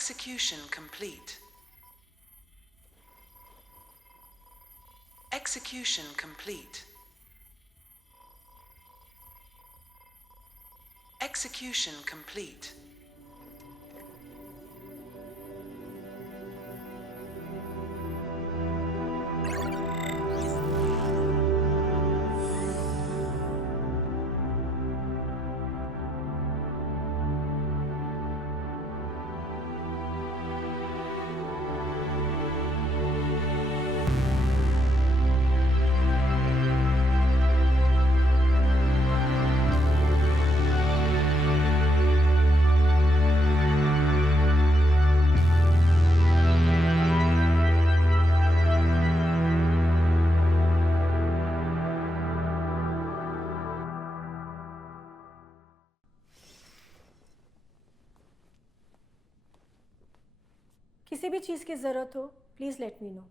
Execution complete. Execution complete. Execution complete. किसी भी चीज़ की ज़रूरत हो प्लीज़ लेट मी नो।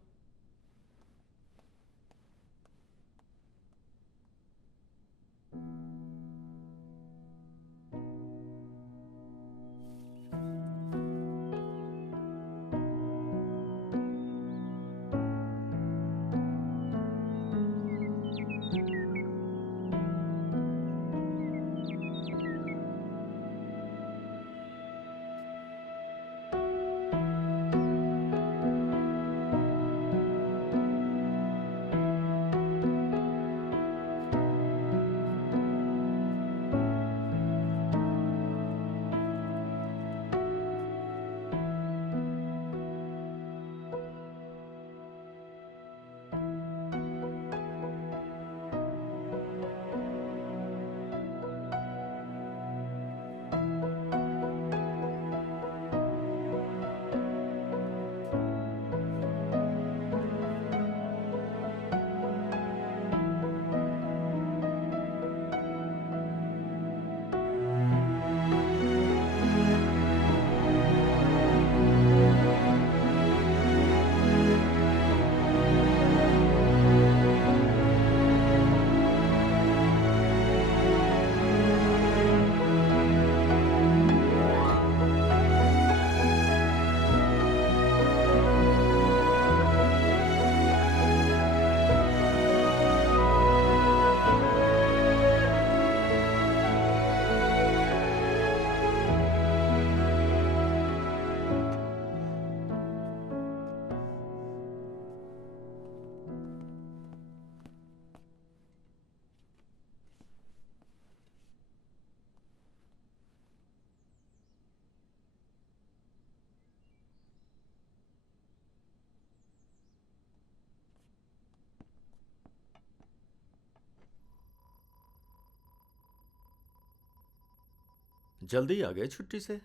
जल्दी आ गए छुट्टी से।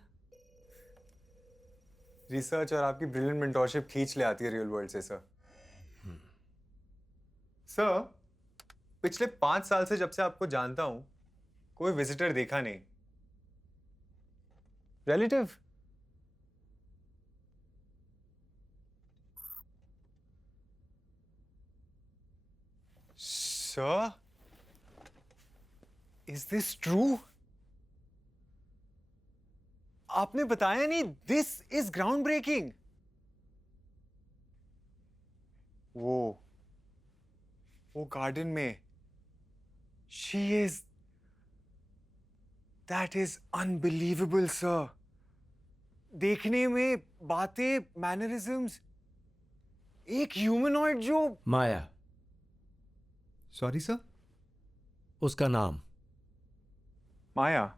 रिसर्च और आपकी ब्रिलियंट मेंटोरशिप खींच ले आती है रियल वर्ल्ड से सर। सर, पिछले 5 साल से जब से आपको जानता हूं, कोई विजिटर देखा नहीं। Relative? Sir, is this true? आपने बताया नहीं, दिस इज ग्राउंड ब्रेकिंग। वो गार्डन में she is, that is unbelievable sir. देखने में बातें, मैनरिज्म्स, एक ह्यूमनॉइड जो माया, सॉरी सर, उसका नाम। माया।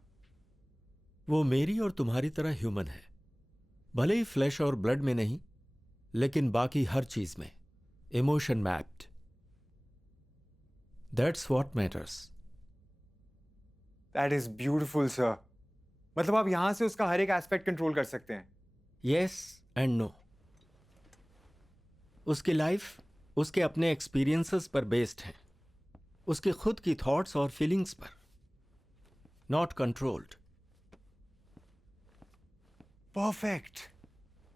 वो मेरी और तुम्हारी तरह ह्यूमन है, भले ही फ्लैश और ब्लड में नहीं, लेकिन बाकी हर चीज में emotion mapped. That's what matters. That is beautiful sir. मतलब आप यहां से उसका हर एक एस्पेक्ट कंट्रोल कर सकते हैं। Yes and no. उसकी लाइफ उसके अपने एक्सपीरियंसेस पर बेस्ड है, उसके खुद की थॉट्स और फीलिंग्स पर, not controlled. Perfect.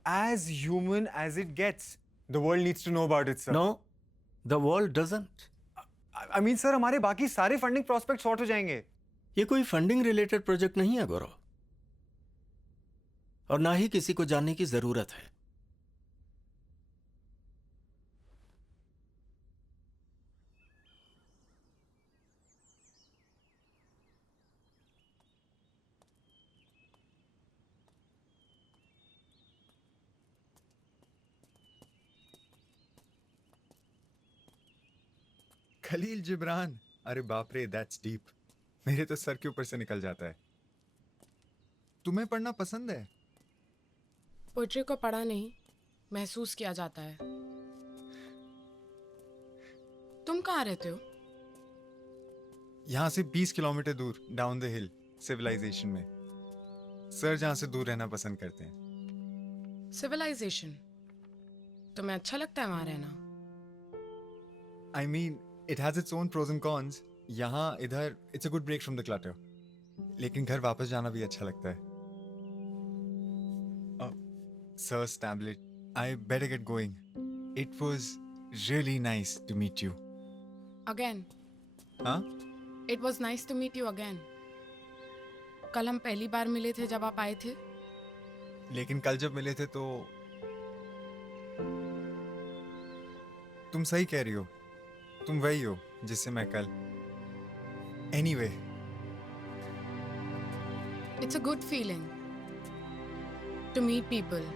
As human as it gets. The world needs to know about it, sir. No, the world doesn't. I mean, sir, हमारे बाकी सारे फंडिंग प्रोस्पेक्ट सॉर्ट हो जाएंगे। ये कोई फंडिंग रिलेटेड प्रोजेक्ट नहीं है गौरव। और ना ही किसी को जानने की जरूरत है। खलील जिब्रान, अरे बाप रे, दैट्स डीप। मेरे तो सर के ऊपर से निकल जाता है। तुम्हें पढ़ना पसंद है? पोइट्री को पढ़ा नहीं, महसूस किया जाता है। तुम कहाँ रहते हो? यहाँ से 20 किलोमीटर दूर, डाउन द हिल, सिविलाइजेशन में। सर जहाँ से दूर रहना पसंद करते हैं। सिविलाइजेशन? तुम्हें अच्छा लगता है वहां रहना? I mean, it has its own pros and cons. यहाँ इधर it's a good break from the clutter. लेकिन घर वापस जाना भी अच्छा लगता है। Sir's tablet. I better get going. It was really nice to meet you. Again? हाँ? It was nice to meet you again. कल हम पहली बार मिले थे जब आप आए थे। लेकिन कल जब मिले थे तो तुम सही कह रही हो। तुम वही हो जिससे मैं कल। Anyway. It's a good feeling to meet people.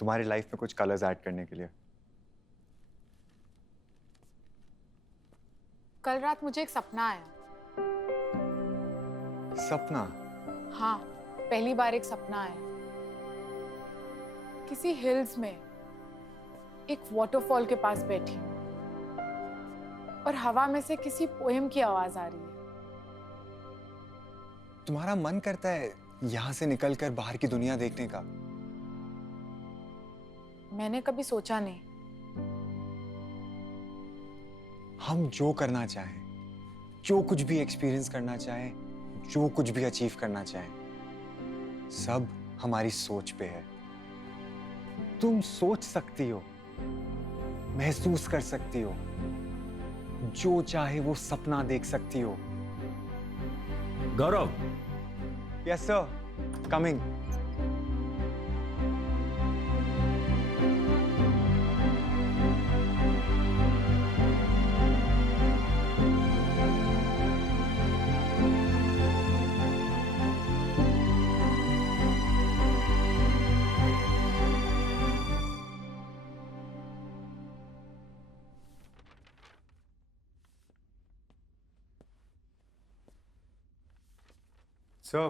तुम्हारी लाइफ में कुछ कलर्स ऐड करने के लिए। कल रात मुझे एक सपना आया। सपना? हाँ, पहली बार एक सपना आया। किसी हिल्स में एक वाटरफॉल के पास बैठी हूँ और हवा में से किसी पोएम की आवाज आ रही है। तुम्हारा मन करता है यहाँ से निकलकर बाहर की दुनिया देखने का? मैंने कभी सोचा नहीं। हम जो करना चाहें, जो कुछ भी एक्सपीरियंस करना चाहें, जो कुछ भी अचीव करना चाहें, सब हमारी सोच पे है। तुम सोच सकती हो, महसूस कर सकती हो, जो चाहे वो सपना देख सकती हो। गौरव, यस सर, कमिंग। सर,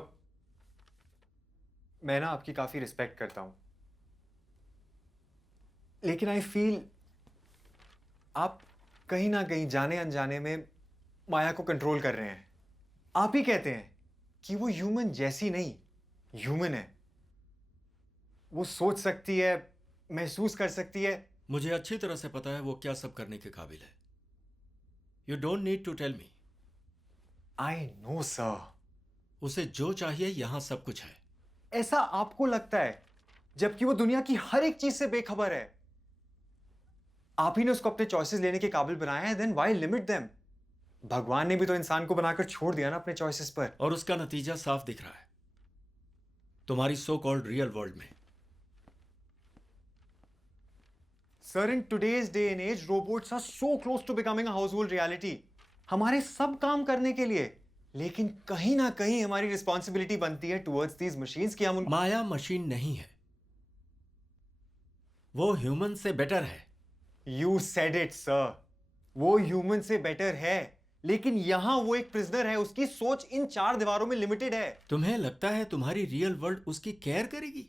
मैं ना आपकी काफी रिस्पेक्ट करता हूं, लेकिन आई फील आप कहीं ना कहीं जाने अनजाने में माया को कंट्रोल कर रहे हैं। आप ही कहते हैं कि वो ह्यूमन जैसी नहीं, ह्यूमन है। वो सोच सकती है, महसूस कर सकती है। मुझे अच्छी तरह से पता है वो क्या सब करने के काबिल है। You don't need to tell me. I know sir. उसे जो चाहिए यहां सब कुछ है। ऐसा आपको लगता है, जबकि वो दुनिया की हर एक चीज से बेखबर है। आप ही ने उसको अपने चॉइसेस लेने के काबिल बनाया है, देन व्हाई लिमिट देम? भगवान ने भी तो इंसान को बनाकर छोड़ दिया ना अपने चॉइसेस पर। और उसका नतीजा साफ दिख रहा है तुम्हारी सो कॉल्ड रियल वर्ल्ड में। Sir, in today's day and age robots are so close to becoming a household reality, हमारे सब काम करने के लिए। लेकिन कहीं ना कहीं हमारी रिस्पॉन्सिबिलिटी बनती है टुवर्ड्स दीज मशीन्स कि हम माया मशीन नहीं है, वो ह्यूमन से बेटर है। यू सेड इट सर, वो ह्यूमन से बेटर है, लेकिन यहां वो एक प्रिजनर है। उसकी सोच इन 4 दीवारों में लिमिटेड है। तुम्हें लगता है तुम्हारी रियल वर्ल्ड उसकी केयर करेगी?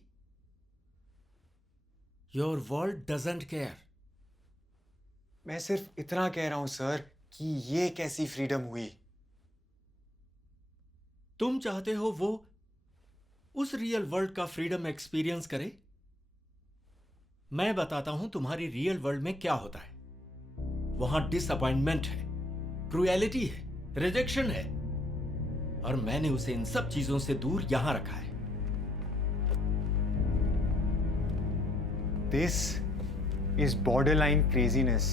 Your world doesn't care. मैं सिर्फ इतना कह रहा हूं सर कि ये कैसी फ्रीडम हुई। तुम चाहते हो वो उस रियल वर्ल्ड का फ्रीडम एक्सपीरियंस करे? मैं बताता हूं तुम्हारी रियल वर्ल्ड में क्या होता है। वहां डिसअपॉइंटमेंट है, क्रूएलिटी है, रिजेक्शन है, और मैंने उसे इन सब चीजों से दूर यहां रखा है। This is borderline craziness.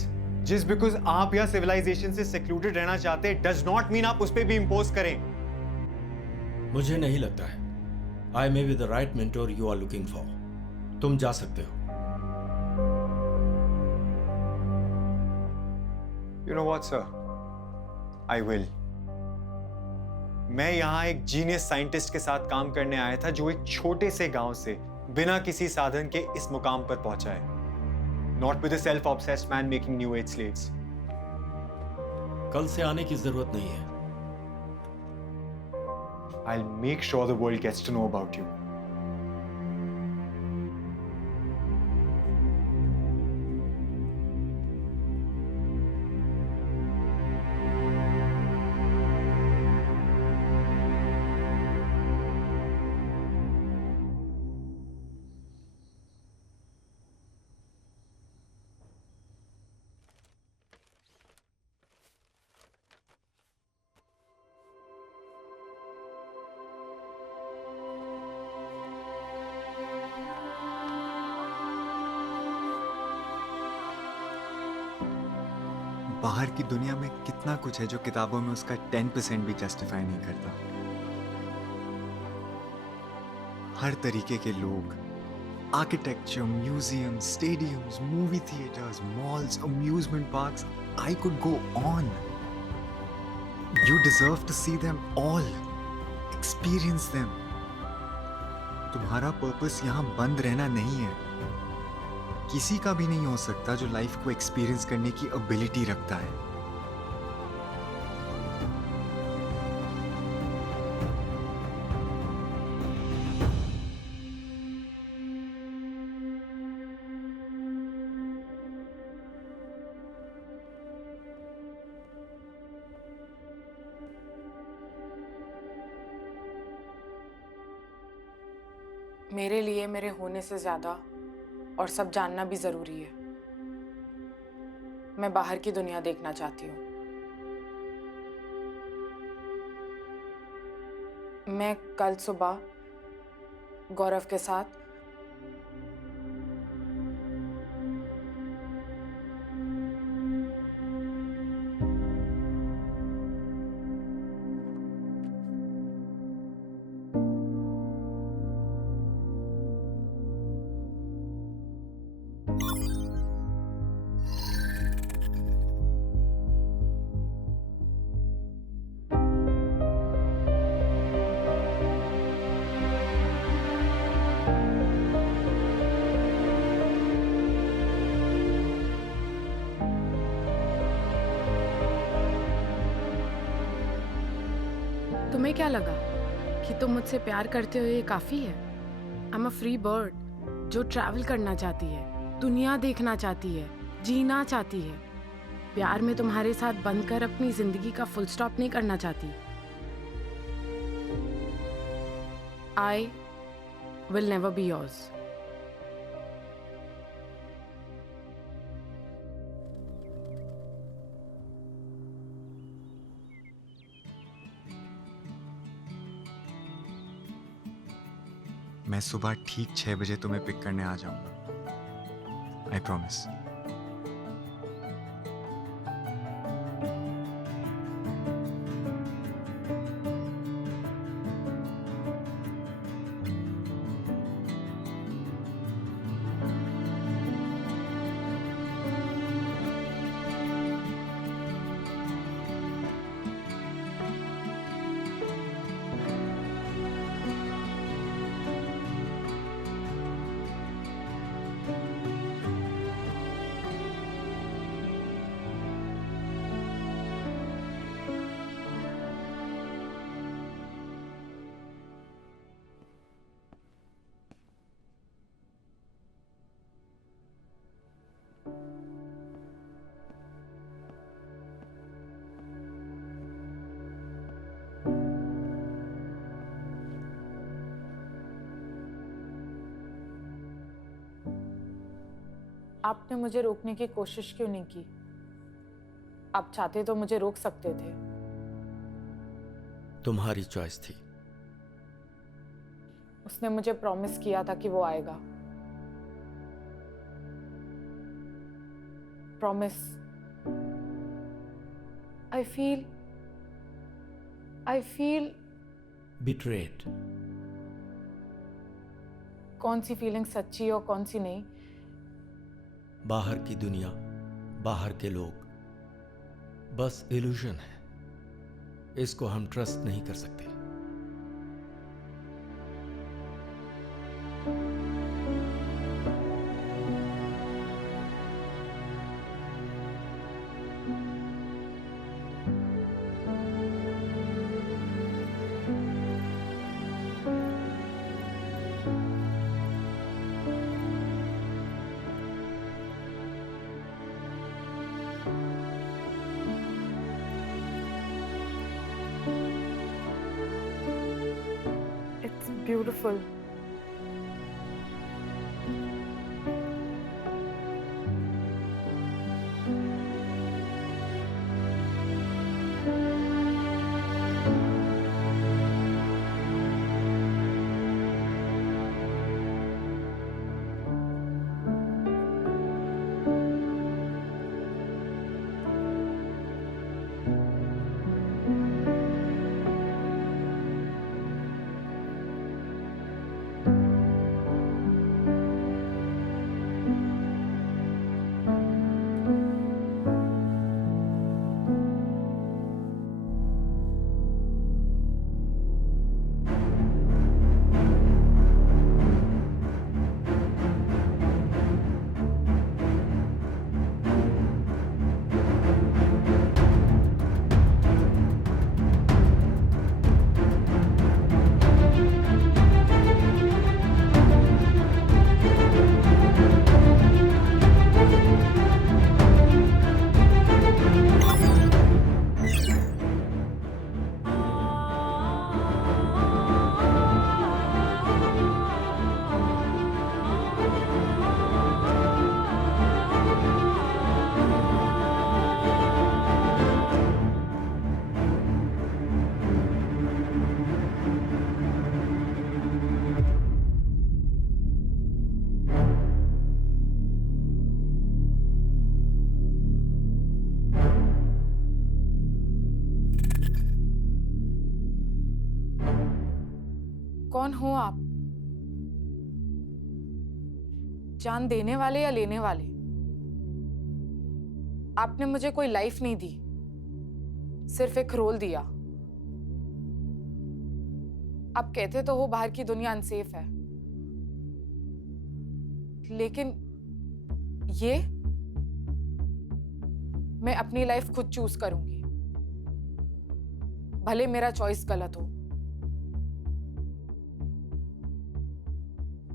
Just because आप या सिविलाइजेशन से सेक्लूडेड रहना चाहते हैं डज नॉट मीन आप उस पर भी इंपोज करें। मुझे नहीं लगता है I may be the right mentor you are looking for. तुम जा सकते हो। You know what sir, I will. मैं यहां एक जीनियस साइंटिस्ट के साथ काम करने आया था जो एक छोटे से गांव से बिना किसी साधन के इस मुकाम पर पहुंचा है। Not with a self-obsessed man making new age slates. कल से आने की जरूरत नहीं है। I'll make sure the world gets to know about you. बाहर की दुनिया में कितना कुछ है जो किताबों में उसका 10% भी जस्टिफाई नहीं करता। हर तरीके के लोग, architecture, museum, stadiums, movie theatres, malls, amusement parks, I could go on. You deserve to see them all, experience them. तुम्हारा पर्पस यहां बंद रहना नहीं है। किसी का भी नहीं हो सकता जो लाइफ को एक्सपीरियंस करने की एबिलिटी रखता है। मेरे लिए मेरे होने से ज्यादा और सब जानना भी जरूरी है। मैं बाहर की दुनिया देखना चाहती हूँ। मैं कल सुबह गौरव के साथ तुम्हें क्या लगा कि तुम मुझसे प्यार करते हो ये काफी है? I am a free bird जो ट्रैवल करना चाहती है, दुनिया देखना चाहती है, जीना चाहती है। प्यार में तुम्हारे साथ बंद कर अपनी जिंदगी का फुल स्टॉप नहीं करना चाहती। I will never be yours. मैं सुबह ठीक 6 बजे तुम्हें पिक करने आ जाऊंगा। I promise. आपने मुझे रोकने की कोशिश क्यों नहीं की? आप चाहते तो मुझे रोक सकते थे। तुम्हारी चॉइस थी। उसने मुझे प्रॉमिस किया था कि वो आएगा। प्रॉमिस। I feel betrayed. कौन सी फीलिंग सच्ची और कौन सी नहीं? बाहर की दुनिया, बाहर के लोग बस इल्यूजन है। इसको हम ट्रस्ट नहीं कर सकते। It's beautiful. कौन हो आप? जान देने वाले या लेने वाले? आपने मुझे कोई लाइफ नहीं दी, सिर्फ एक रोल दिया। आप कहते तो हो बाहर की दुनिया अनसेफ है, लेकिन ये मैं अपनी लाइफ खुद चूज करूंगी, भले मेरा चॉइस गलत हो।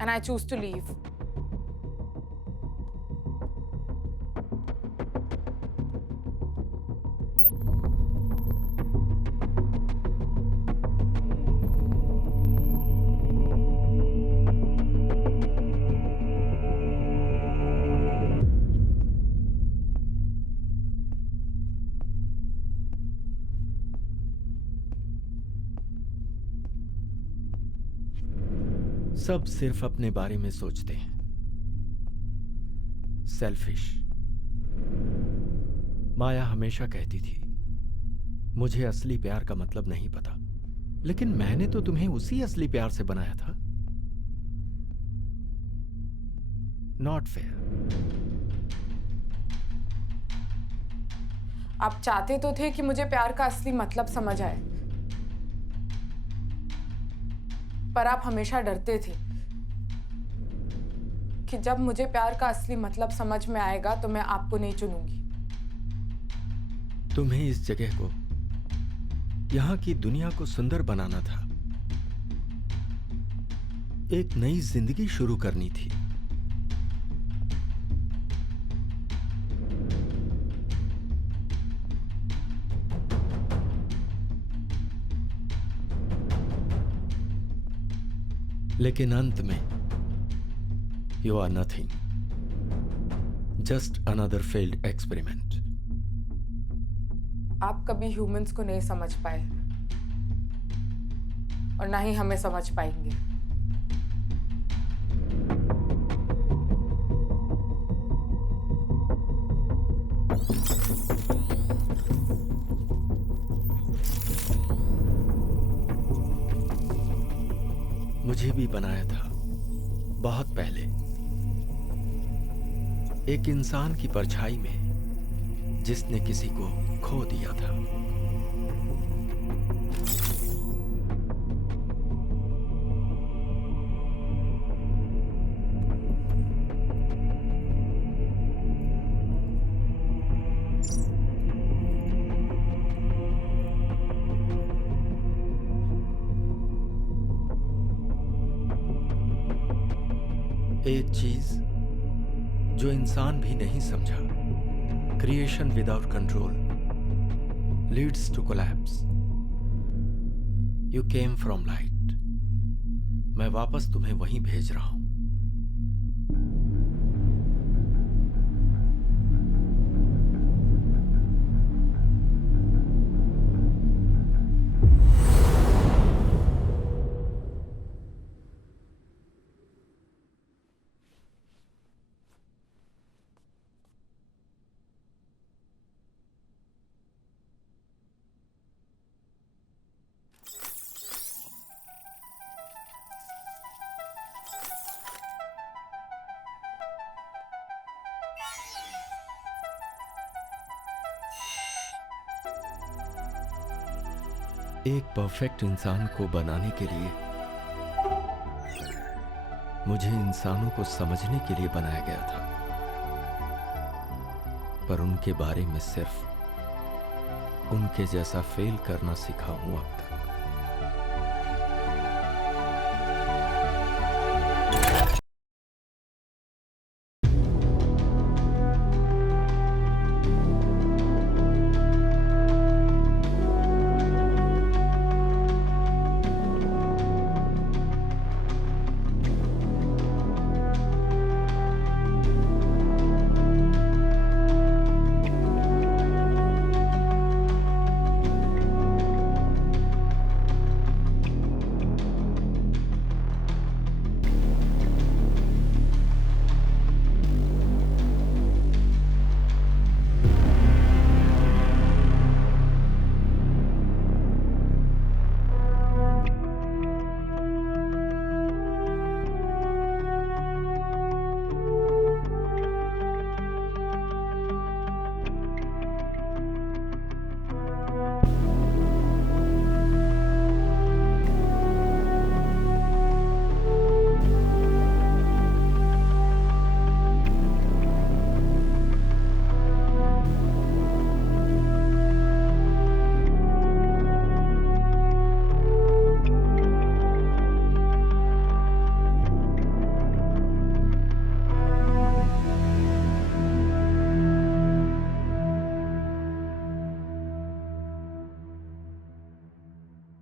And I choose to leave. सब सिर्फ अपने बारे में सोचते हैं। सेल्फिश। माया हमेशा कहती थी मुझे असली प्यार का मतलब नहीं पता, लेकिन मैंने तो तुम्हें उसी असली प्यार से बनाया था। Not fair. आप चाहते तो थे कि मुझे प्यार का असली मतलब समझ आए, पर आप हमेशा डरते थे कि जब मुझे प्यार का असली मतलब समझ में आएगा तो मैं आपको नहीं चुनूंगी। तुम्हें इस जगह को, यहां की दुनिया को सुंदर बनाना था, एक नई जिंदगी शुरू करनी थी। लेकिन अंत में you are nothing. Just another failed experiment. आप कभी ह्यूमंस को नहीं समझ पाए और ना ही हमें समझ पाएंगे। मुझे भी बनाया था बहुत पहले, एक इंसान की परछाई में जिसने किसी को खो दिया था। एक चीज जो इंसान भी नहीं समझा, creation without control leads to collapse. You came from light, मैं वापस तुम्हें वहीं भेज रहा हूं। एक परफेक्ट इंसान को बनाने के लिए मुझे इंसानों को समझने के लिए बनाया गया था, पर उनके बारे में सिर्फ उनके जैसा फेल करना सीखा हूं अब तक।